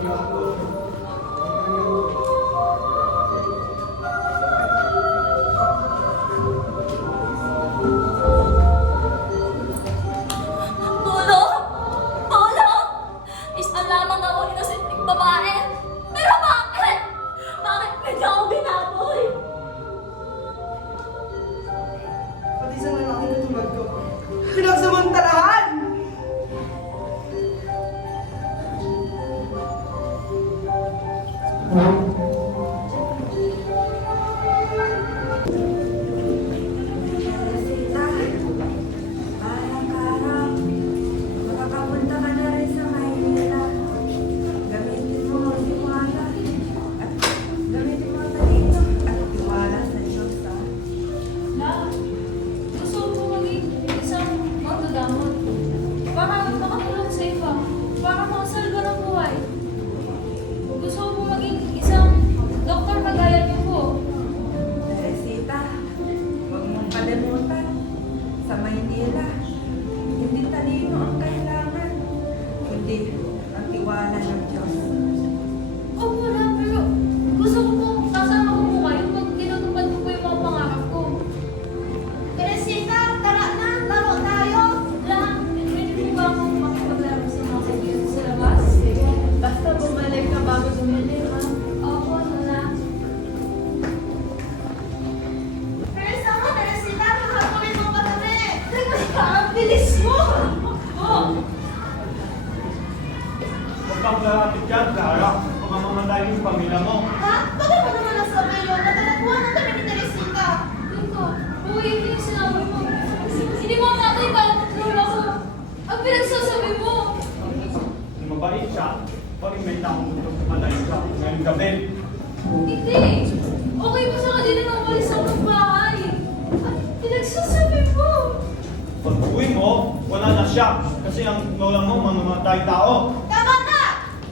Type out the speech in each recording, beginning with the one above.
Tulong! Tulong! Isa lamang ako inosenteng babae. Pero bakit? Bakit kanya ako binaboy? Pati isang lalaking katulad ko, pinagsamantalahan! Rosita, parang karap. Makakapunta ka na rin sa Maynila. Gamitin mo ang tiwala. At gamitin mo ang talino at tiwala sa Diyos. La, gusto ko maging isang magdadamot. Para makatulong sa iba. Para makasalba ng buhay. Gusto ko maging isang doktor na gaya niyo po. Teresita, huwag mong kalimutan. Sa Maynila, hindi talino ang kailangan, kundi ang tiwala ng Diyos. Opo na, pero gusto ko po kasama ko po kayo pag tinutupad ko po yung mga pangarap ko. Teresita, tara na! Laro tayo! La, pwede po ba akong makipaglaro sa mga kaibigan sa labas? Basta bumalik ka bago dumilim, ha? Opo, Lola. Teresa mo, Teresita, hahabulin mo pa kami. Teka, ang bilis mo! Oh! Huwag kang lalapit dyan, Clara. Mamamatay yung pamilya mo. Ha? Bakit mo naman nasabi yun? Natalaguan ang kami ni Teresita. Tito, buhay ko yung sinabi mo. Hindi mo makita ang Lola ko. Ang pinagsasabi mo. Kung mabait siya, pag may taong gusto pumatay siya ngayong gabi. Hindi! Okay pa sa kanila na umalis ako ng bahay. At pinagsasabi mo. Pag uwi mo, wala na siya. Kasi ang lola mo, mamamatay tao. Tama na!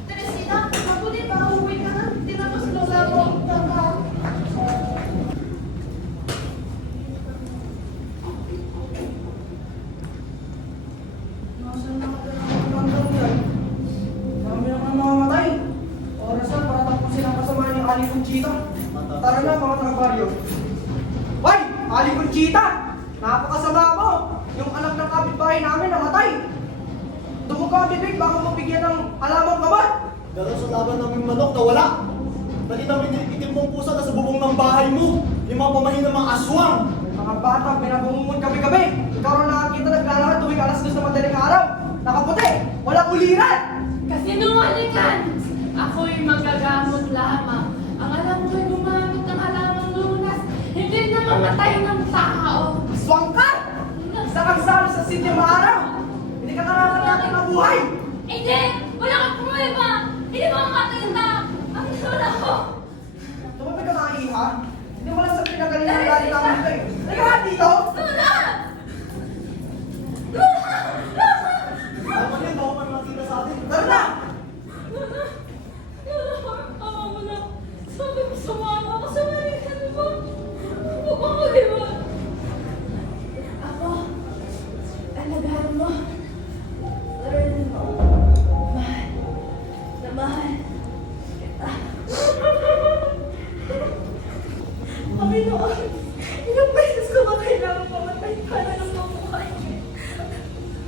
Teresita, habulin pa, uwi ka na. Tinapos lola mo. Tama. Nasaan na ka hanggang yan? Marami na kang mamamatay. Oras na para tapusin ang kasamaan ng Ali Conchita. Tara na mga taga-baryo. Hoy! Ali Conchita! Napakasama mo! Yung anak ng kapitbahay namin namatay. Dumugo ang bibig baka mabigyan ng alamang gamot. Dahil sa laban naming manok na wala. Dali namin itim mong pusa na sa bubong ng bahay mo. Yung mga pamahin ng mga aswang. Mga bata, pinabungungon kami-kami. Ikaw na nakakita naglalakad tuwing alas 2 na madaling araw. Nakaputi, walang uliran. Kasinungalingan! Ako'y magagamot lamang. Ang alam ko'y gumamit ng alamang lunas. Hindi na mamatay ng tao. Aswang ka! Sa kagsalo sa sityo maaraw. Hindi ka karaman natin mabuhay. Hindi! Wala kang pruweba! Hindi mo makakita ang lola ko! Tumabi ka mga iha. Hindi mo lang sa pinagaling ng galing namin dito eh. Halika nga dito! Lola! Lola! Lola! Ano yan, baka may makita sa atin. Tara na! Lola! Lola! Tama mo na! Sabi mo sumama ako sa marikan mo! Huwag mo mag-iwan! Ako, alagaan mo. Learn mo. Mahal. Na mahal. Kita. Panginoon, ilang beses ko ba kailangan mamatay para lang mabuhay?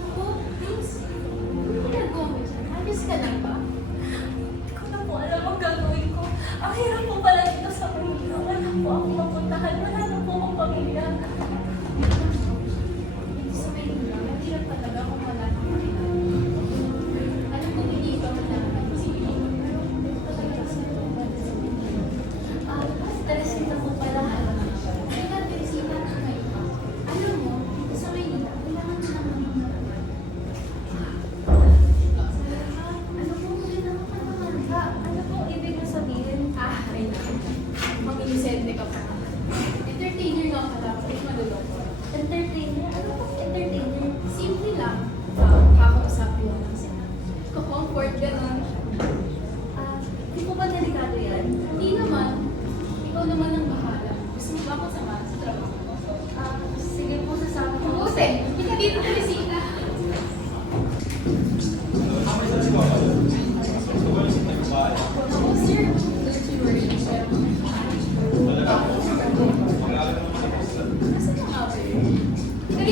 Ako, please. Ano ginagawa mo dyan? Ayos ka lang ba? Hindi ko na po alam ang gagawin ko. Ang hirap po pala dito sa Manila. Wala po akong mapuntahan. Wala na po akong pamilya. Dito sa Manila, mahirap talaga kung wala ng pamilya. Alam ko hindi ba malaman kasi pero dito talaga sa Teresita po pala. Kaya Teresita na ngayon. Alam mo, dito sa Manila, kailangan siya ng pamilya. Ano po ulit ang panamanha? Ano po ibig mo sabihin? Ay naku.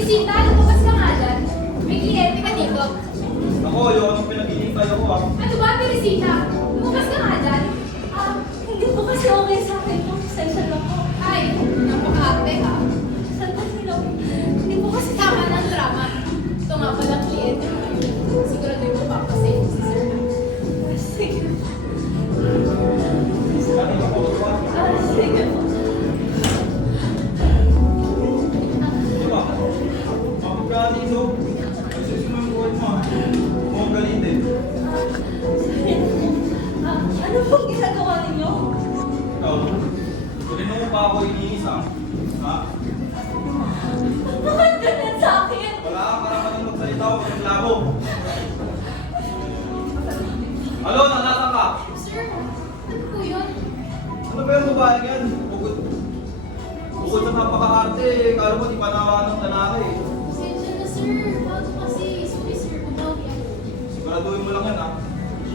Teresita, lumabas ka nga dyan. May kliyente ka dito. Ako, yung anong pinag-iintay ako ah. Ano ba, Teresita? Lumabas ka nga dyan. Hindi po kasi okay sa akin po. Pasensya na po. Ay, napaka-arte ka. Sandali lang. Hindi po kasi tama ng drama. Ito nga pala kliyente mo. Sigurado yung mapapasave si sir. Sige. Ano ako ba? Sige po. Di ba? Ako ka dito. Ayusin mo yung buhay mo ah. Huwag mong galitin. Ano pong ginagawa ninyo? Ikaw, tuloy mo pa ako iniisa. Ha? Bakit ganyan sa akin? Wala kang karapatang magsalita o maglabo. Alo, nasasaan ka? Sir, ano po yun? Ano ba yung babae yan? Bukod sa napaka-arte, kala mo di panawa ng lalaki. Pasensya na sir. Bago kasi, sorry sir, kumawag yan. Siguraduhin mo lang yan ha.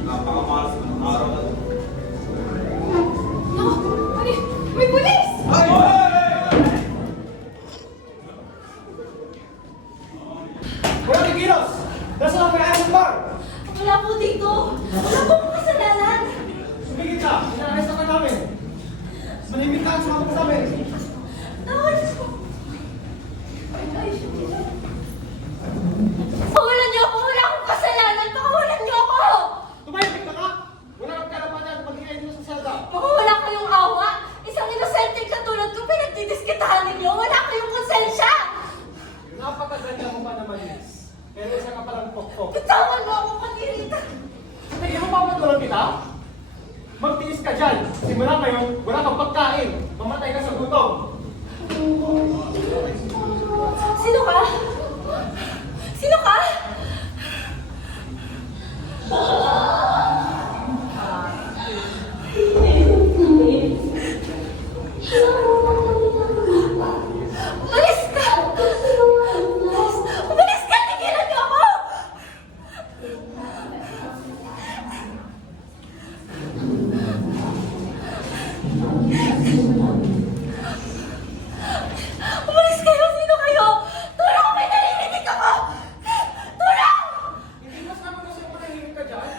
Napakamalas ko ng araw na to. No! Ay, may pulis! Ay! Wala ni Kilos! Nasa ang may ayos bar! Wala po dito. Wala po akong kasalanan. Sumigit ka! Inaaresta ka namin! Manimik ka at sumama ka sa amin! Tawad ko. Pawalan niyo ako. Wala akong kasalanan. Pawalan niyo ako. Tumahimik ka ka! Wala kang karapatan at mag-ingay dito sa selda! Baka wala kayong awa. Isang inosenteng katulad ko pinagdidiskitahan ninyo. Wala kayong konsensya. Napakaganda mo pa naman, Miss. Pero isa ka palang pokpok. Bitawan mo ako, Katirita. Hindi mo papatulang kita? Magtiis ka dyan. Simula ngayon, wala kang pagkain. Mamatay ka sa gutom. Sino ka? Sino ka? Umalis ka! Umalis ka! Tigilan niyo ako! Umalis kayo! Sino kayo? Tulong! May narinig ako! Tulong! Hindi mas naman kasi manahimik ka dyan.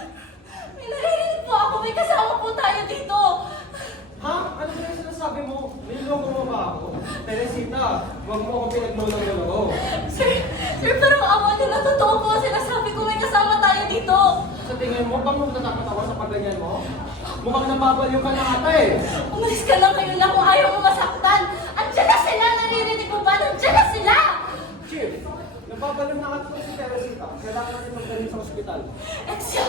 May naririnig po ako. May kasama po tayo dito. Ha? Ano ba yung sinasabi mo? Niloko mo ba ako? Teresita, huwag mo akong pinaglulong-loko. Sir, pero ang awa nila totoo po. Sinasabi ko may kasama tayo dito. Sa tingin mo, bang nagtatatawa sa pagganyan mo? Mukhang nababaliw ka na ata eh. Umalis ka lang kayo na kung ayaw mo masaktan. Andiyan na sila. Naririnig mo ba? Nandiyan na sila. Chief, nababaliw na ata si Teresita. Kailangan natin magdaling sa ospital. Exio!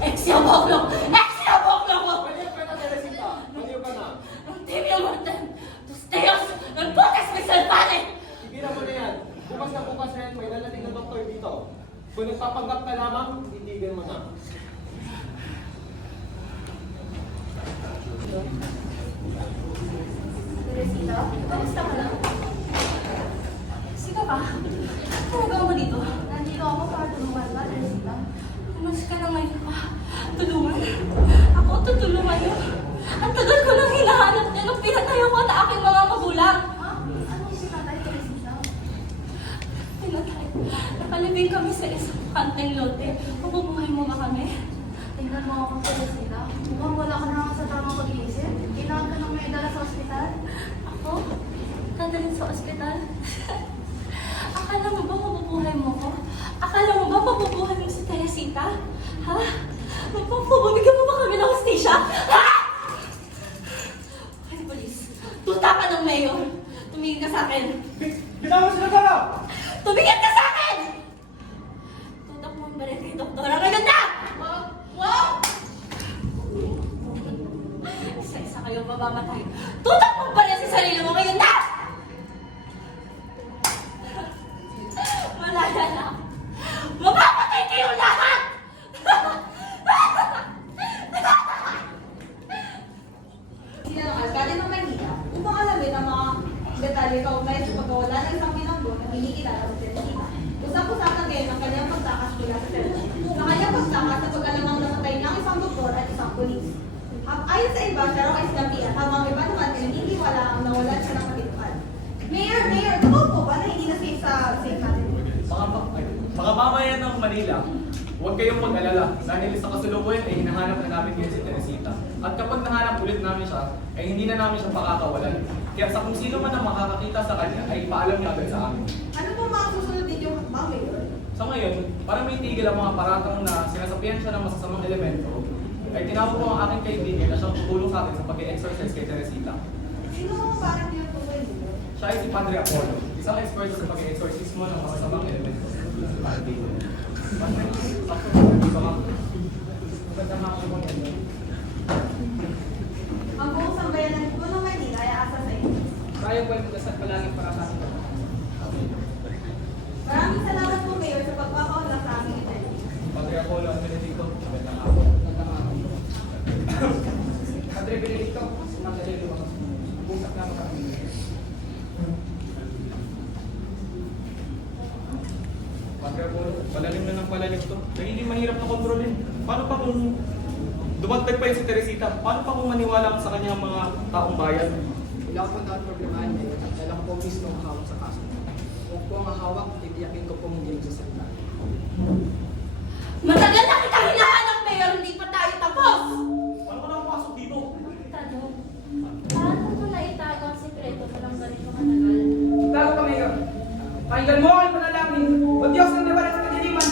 Exio, Boklong! Exio, Boklong! Baliw ka na, Teresita. Baliw ka na. Ang tibio mortem! Tus Teos! Ng bukas may salpane! Tigilan mo na yan. Bukas na bukas rin, may nalating na doktor dito. Kung nagpapanggap ka lamang, titigil mo na. Teresita, kamusta ka lang? Sino ka? Ano gawa mo dito? Nandito ako para tulungan ka, Teresita. Umalis ka na ngayon pa. Tulungan. Ako tutulungan niyo. Ang tagal ko nang hinahanap niya nung pinatayo ko na aking mga magulang. Ha? Anong sinatay, Teresita? Pinatay. Nakalibing kami sa isang kanteng lote. Mabubuhay mo ba kami? Tingnan mo ako, Teresita. Mukhang wala ka na sa tamang pag-iisip. Kailangan ka nang may dala sa ospital. Ako? Dadalhin sa ospital? Akala mo ba mabubuhay mo ko? Akala mo ba mabubuhay mo si Teresita? Ha? Magpapabigyan mo ba kami ng hostisya? Ha? Ay, polis. Tuta ka ng mayor. Tumingin ka sa akin. Bitawan sila ka! Tumingin ka sa akin! Tutak mo ang baril kay Doktora. Ngayon na! Wag! Wag! Isa-isa kayo mamamatay. Tutak mo ang baril sa sarili mo. Ngayon na! Malaya na. Mapapatay kayo lahat! Sila ng alkalde ng Maynila upang alamin ang mga detalye kaugnay sa pagkawala ng isang bilanggo na kinikilala sa Teresita. Usap-usapan ngayon ang kanyang pagtakas mula sa Teresita. Sa kanyang pagtakas sa pag-alamang namatay ng isang doktor at isang polis. Ayon sa iba, siya raw ay sinabihan habang iba naman ay naniniwala ang nawalan siya ng katituhan. Mayor, totoo po ba na hindi na safe natin? Mga mamayan ng Manila, huwag kayong mag-alala dahil sa kasalukuyan ay hinahanap na namin ngayon si Teresita. At kapag nahanap ulit namin siya, ay hindi na namin siya pakakawalan. Kaya sa kung sino man ang makakakita sa kanya, ay paalam niya agad sa amin. Ano po mga susunod ninyo hakbang, Mayor? Sa ngayon, para may tigil ang mga paratang na sinasapian siya ng masasamang elemento, ay tinawag ko ang aking kaibigan na siyang tutulong sa atin sa pag-exorcise kay Teresita. Sino mga parang niyo po kayo? Siya ay si Padre Apollo, isang expert sa pag-exorcismo ng masasamang elemento. Padre, sakto ba ka? Maganda nga ako mga ito. Ang buong sambayanan po ng Manila ay asa sa inyo. Tayo po ay magdasal palagi para sa atin. Maraming salamat po, Mayor, sa pagpapawala sa aming event. Padre Apollo at Benedicto, magandang ako. Padre Benedicto, sumadali mo ako. Busap na kami. Padre Apollo, palalim na ng palalim to. Nagiging mahirap na kontrolin. Paano pa kung dumagdag pa yun si Teresita? Paano pa kung maniwala ka sa kanyang mga taong bayan? Wala ko na problemahan ngayon at dala ko po mismo ang hawak sa kaso. Huwag po ang hawak, titiyakin ko po hindi magsasalita. Matagal na kitang hinahanap, Mayor, hindi pa tayo tapos! Paano ka nakapasok dito? Tanong, paano mo naitago ang sikreto mo ng ganito katagal? Tago ka, Mayor. Pakinggan mo ang panalangin. O Diyos ng liwanag sa kadiliman.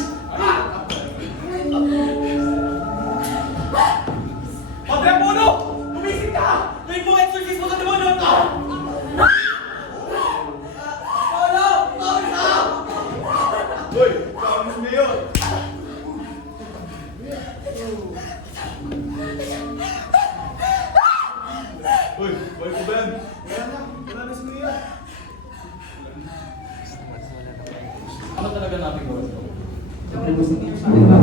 Padre Apollo! Lumisip ka! Gawin mo exorcismo sa demonyo ito! Hoy, kamis mo yun! Hoy, hoy po ba yan? Wala na si Mia. Ano talaga natin gawin ito? Siya ko gusto niya sa akin ba?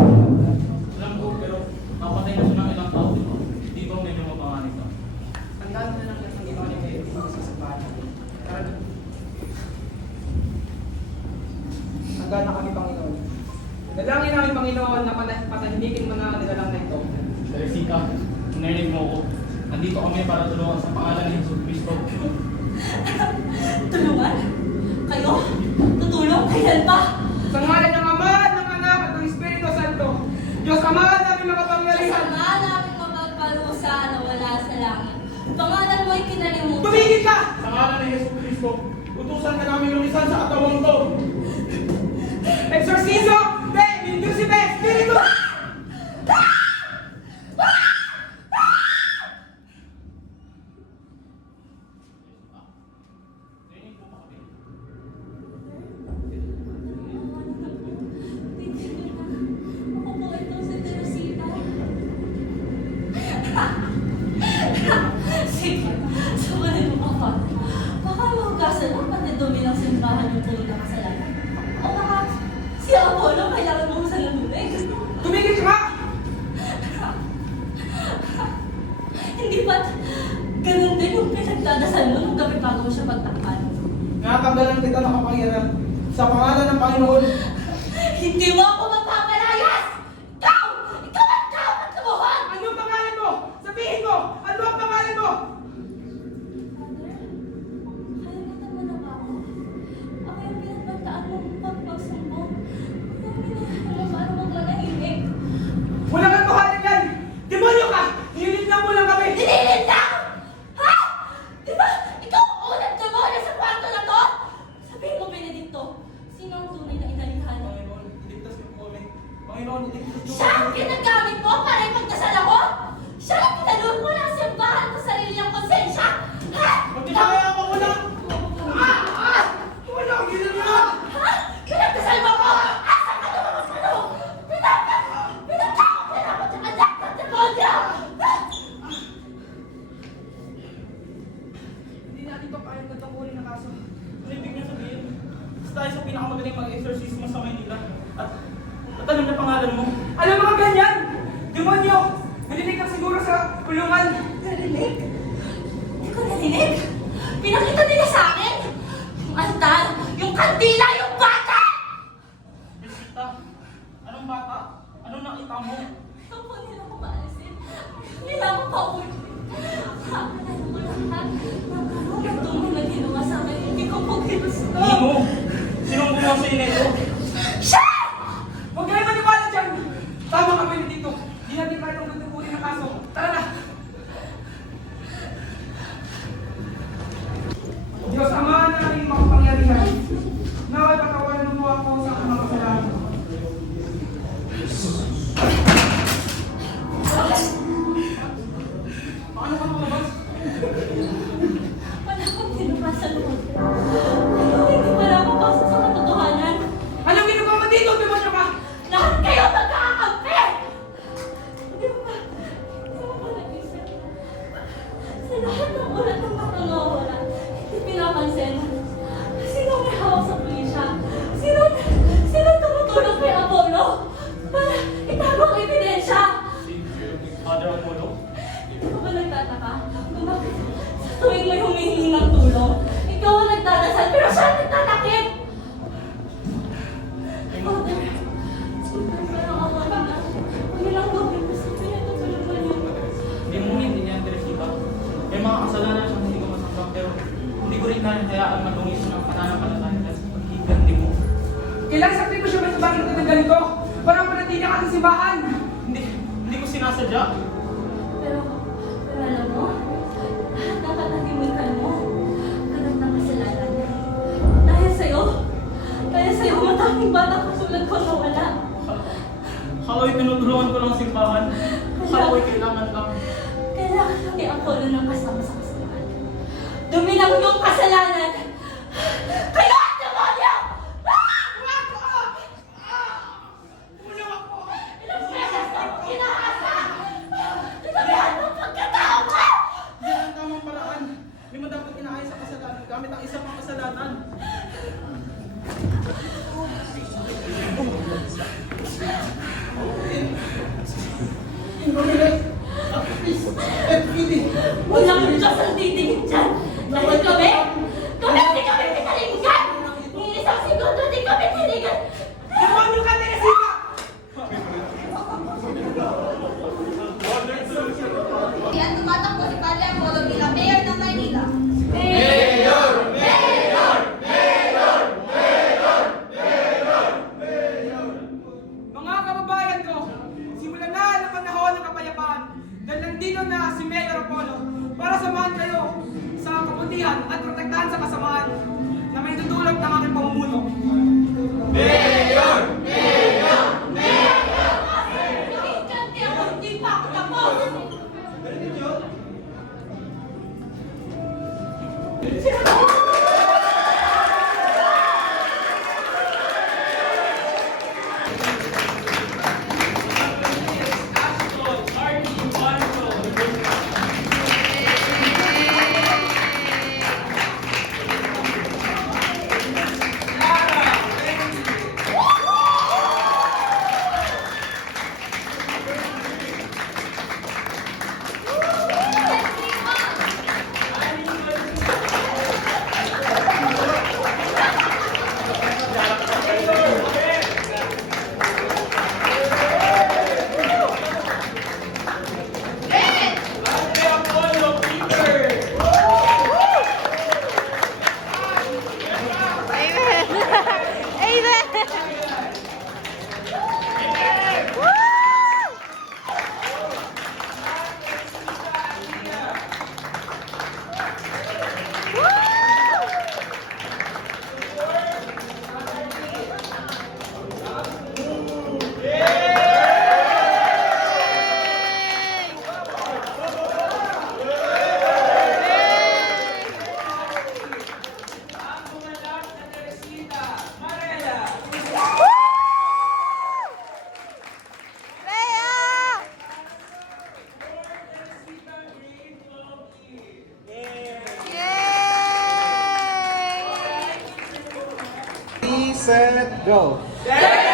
Alam ko, pero napatay na siya ng ilang tao. Hindi ba medyo mapanganib na? Tandaan mo na lang ang ginawa niya kayo dito sa simbahan natin. Tara. Hanggang na kami, Panginoon. Dalangin namin, Panginoon, na patahimikin mo na nilalang na ito. Teresita, kung narinig mo ako, nandito kami para tulungan sa pangalan ni Jesus Cristo. Tulungan? Kayo? Tutulong? Kailan pa? Sa ngalan ng Ama, ng Anak, at ng Espiritu Santo. Diyos Ama, namin Sa makapangyarihan. sama namin mapagparusa na wala sa langit. Pangalan mo ay kinalimutan. Tumigil ka! Sa ngalan ni Jesus Cristo, utusan ka namin lumisan sa katawang to. Exorciso! De! Inducive! Espiritu! Ako po ito si Teresita. Sige, sumunod mo ako. Baka mahugasan mo pati dumi ng simbahan yung puno na kasalanan. O baka si Apollo kailangan mahusan ng tubig. Tumigil ka nga! Hindi ba't ganun din yung pinagdadasal mo nung gabi bago mo siya pagtakpan? Nakakagalan kita ng kapangyarihan sa pangalan ng Panginoon. Hindi mo ako mapapalayas! Ikaw! Ikaw ang dapat lumuhan! Ano ang pangalan mo? Sabihin mo! Ano ang pangalan mo? Kalimutan mo na ba ako? Ako yung pinagbantaan mo pagpagsumbong. Kaya paano magmanahimik? Walang katotohanan yan! Demonyo ka! Nililinaw mo lang kami! Dinilin lang! Ha? Di ba? Ikaw ang unang demonyo sa kwarto na to? Sabihin mo, Benedicto, sino ang tunay na inalihan? Panginoon, iligtas niyo po kami. Panginoon, iligtas niyo Siya ang ginagamit mo para ipagdasal ako? Siya ang tinanong mo ng simbahan sa sarili niyang konsensya? Ha? Hindi siya kaya ako wala! Wala ang ginagawa! Ha? Pinagdasal mo ko! Asa ka naman ang ano? Pinatakot din ako sa anak ng demonyo! Hindi natin papayag na tapunin na kaso. Ano ibig niya sabihin? Basta tayo sa pinakamagaling mag-exorcismo sa Maynila. At ano na pangalan mo? Alam mo ka ganyan? Demonyo! Nalilig ka siguro sa kulungan. Narinig? Hindi ko narinig. Pinakita nila sa akin. Yung altar, yung kandila, yung bata! Teresita, anong bata? Anong nakita mo? Ayaw po nila ko maalisin. Nila ako pauwi. Kakalain ko lahat. Nagkaroon ng tumong na ginawa sa akin. Hindi ko Hindi ka ba nagtataka kung bakit sa tuwing may humihingi ng tulong, ikaw ang nagdadasal pero siya ang nagtatakip? Father, super parang awa na. Huwag niyo lang gawin mo sa pinatutulungan niyo. Hindi mo maintindihan, Teresita. May mga kasalanan siyang hindi ko masasama, pero hindi ko rin kaya hayaan madungis ng pananampalataya sa paghiganti mo. Ilang sakripisyo ba sa bakit na ganito? Para manatili ka sa simbahan. Hindi ko sinasadya. Pero alam mo, lahat ng katahimikan mo, ganap ng kasalanan. Dahil sa'yo, mataming batang kasulad ko nawala. Haloy, tinutulungan ko lang ang simbahan. Haloy, kailangan lang. Kailangan kami ang polo ng kasama sa kasalanan. Dumi ng iyong kasalanan. Kayo ang demonyo! Ilang beses na akong kinahasa! Tinabihan mo ang pagkatao ko! Yan ang tamang paraan. Hindi mo dapat inaayos sa kasalanan gamit ang isa pang kasalanan. Walang Diyos ang titingin dyan! Dahil kami hindi kami pinalingan! Ni isang segundo di kami tinigan! Demonyo ka, Teresita! Yan, tumatakbo si Padre Apollo bilang mayor ng Maynila. Mga kababayan ko, simulan na ang panahon ng kapayapaan dahil nandito na si Mayor Apollo para samahan kayo sa kabutihan at protektahan sa kasamaan na may tutulog ng aking pamumuno. Nakikanti ako, hindi pa ako tapos! Set, go! Teresita!